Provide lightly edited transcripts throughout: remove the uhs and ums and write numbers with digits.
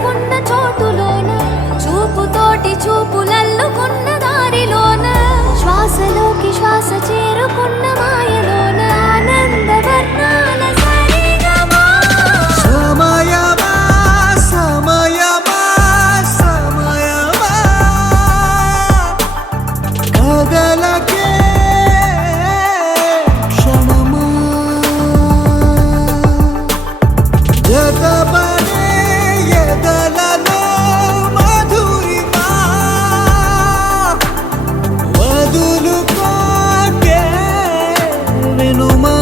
చేరుకున్న చోటులోన చూపుతోటి చూపులల్లుకున్న దారిలోన శ్వాసలోకి శ్వాస చేరుకున్న మాయలోన ఆనంద వర్ణాల సరిగమా సమయమా సమయమా సమయమా కదలకే క్షణమా జతబడే ఎదలలో మధురిమా వదులుకోకే వినుమా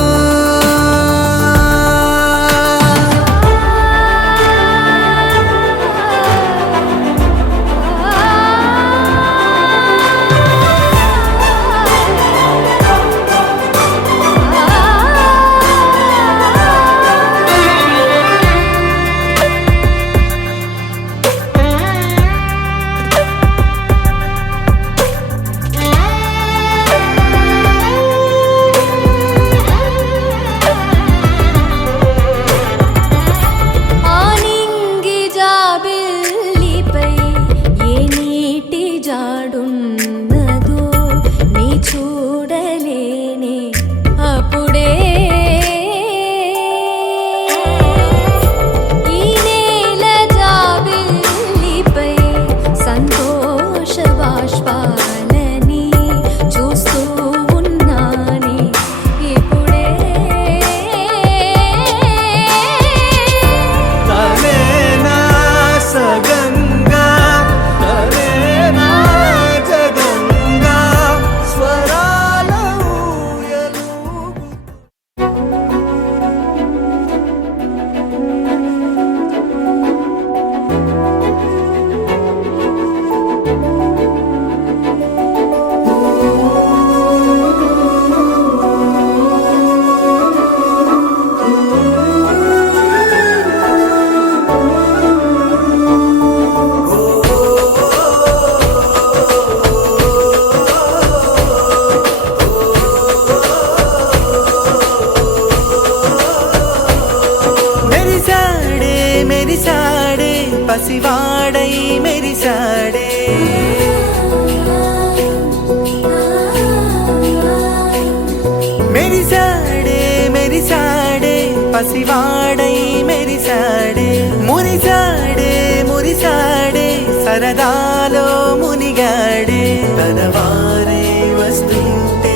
ఆనింగి జాబిల్లిపై ఏ నీటి జాడున్నదో నీ చూడలేనే అప్పుడే ఈ నేల జాబిల్లిపై సంతోష బాష్పాలని చూస్తూ ఉన్నానే ఇప్పుడే తనేనా సగంగా తనేనా జగంగా స్వరాల ఊయలుగు మెరిసాడే మెరిసాడే పసివాడై మెరిసాడే మెరిసాడే మెరిసాడే పసివాడై మెరిసాడే మురిసాడే మురిసాడే సరదాలో మునిగాడే తనవారే వస్తుంటే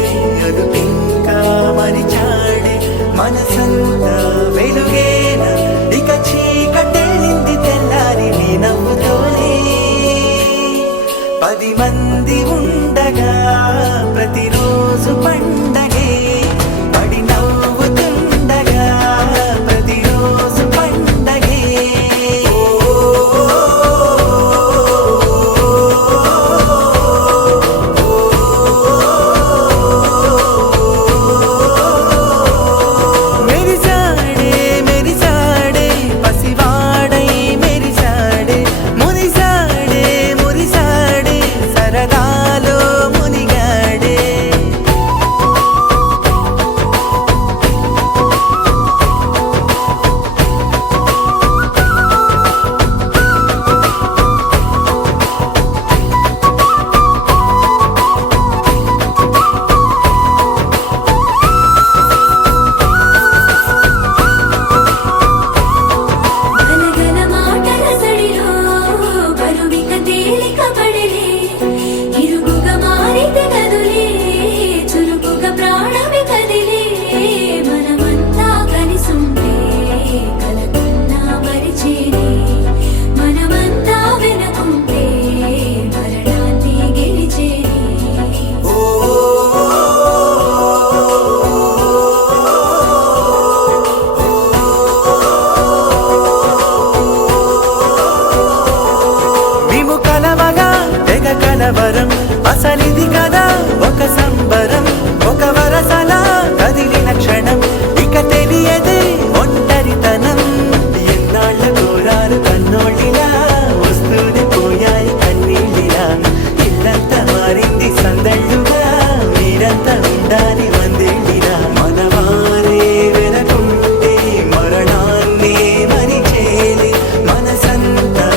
అదుపింకా మరిచాడే మనసంతా వెలుగేన ఇక చీకటెళ్ళింది తెల్లారి నీ నవ్వుతోనే 10 మంది ఉండగా ప్రతిరోజు పండగే పడి నవ్వుతుండగా ప్రతిరోజు పండగే మెరిసాడే మెరిసాడే పసివాడై మెరిసాడే మురిసాడే మురిసాడే సరదాలో మునిగాడే గలగల మాటల సడిలో బరువిక తేలిక పడిలే ఇరుగుగా మారితే కదులే చురుకుగా ప్రాణమి కదిలే మనమంతా కలిసుంటే కలకన్నా మరిచేనే మనమంతా వెనకుంటే మరణాన్ని గెలిచేనే మేము కలవగా తెగ కలవరం అసలిది కదా ఒక సంబరం ఒక వరసలా కదిలిన క్షణం ఇక తెలియదే ఒంటరితనం ఎన్నాళ్ళ కోరారు కన్నోళ్ళిలా వస్తూనే పోయాయి కన్నీళ్ళిలా ఇల్లంతా మారింది సందళ్ళుగా మీరంతా ఉండాలి వందేళ్ళిలా మనవారే వెనకుంటే మరణాన్ని మరిచేలి మనసంతా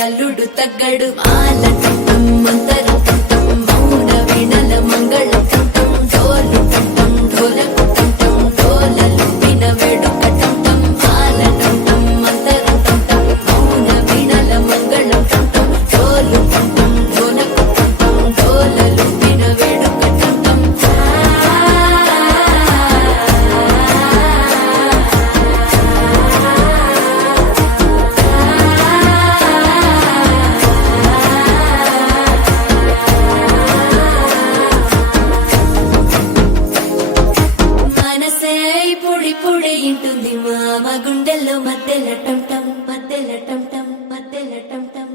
అల్లుడు తగ్గడు మాల టంటం మంతరం టంటం మౌన వీణల మంగళం టంటం డోలు టంటం ఢోలకు టంటం డోలలు విన వేడుక టంటం మాల టంటం మంతరం టంటం మౌన వీణల మంగళం టంటం డోలు టంటం ఢోలకు టంటం డోలలు విన వేడుక టంటం మనసే పొడి పొడి ఇంటుంది మామ గుండెల్లో మధ్యల టంటం మధ్యల టంటం మధ్యల టంటం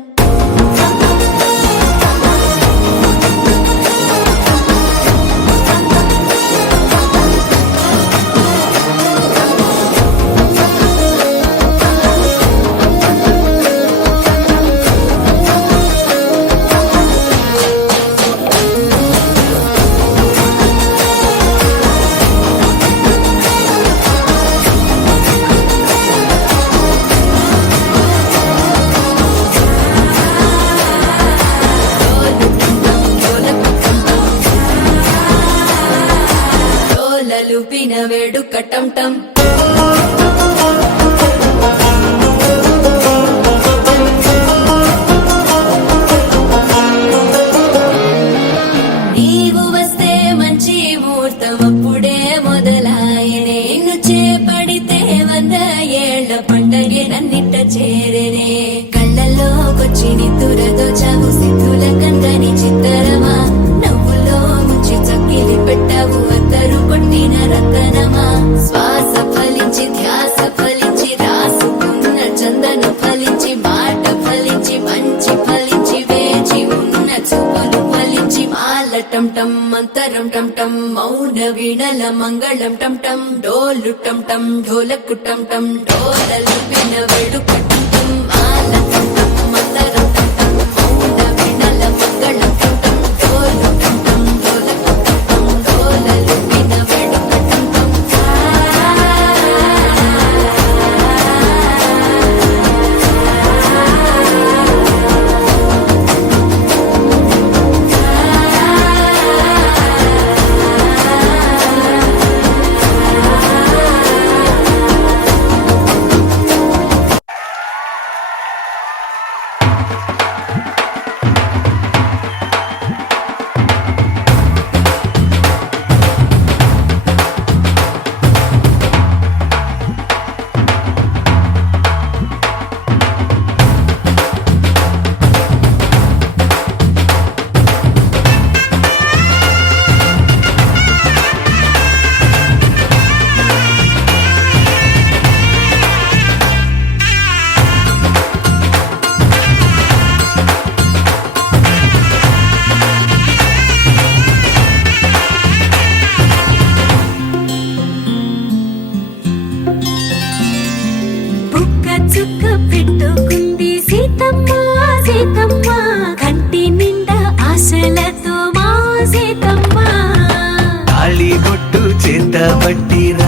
డోలలు పిన వేడుక టంటం నీవు వస్తే మంచి ముహూర్తం అప్పుడే మొదలాయనే నిన్ను చేపడితే 100 ఏళ్ల పండగే నన్నిట్ట చేరేనే కళ్ళల్లోకొచ్చి నిద్దురదోచావు సిద్ధుల కందని చిత్తరమా నవ్వులో ముంచి చక్కిలి పెట్టావు అద్దరు కొట్టిన రతనమా శ్వాస ఫలించి ధ్యాస ఫలించి రాసుకున్న చందన ఫలించి మాట ఫలించి మంచి ఫలించి వేచి ఉన్న చూపులు ఫలించి మాల టంటం మంతరం టంటం మౌన వీణల మంగళం టంటం డోలు టంటం ఢోలకు టంటం డోలలు విన వేడుక టంటం మాల టంటం మంతరం టంటం మౌన వీణల మంగళం టంటం డోలు టంటం ఢోలకు టంటం డోలలు విన వేడుక టంటం చుక్క పెట్టుకుంది సీతమ్మ సీతమ్మ కంటి నిండా ఆశలతో మా సీతమ్మ తాళి బొట్టు చేత పట్టిరా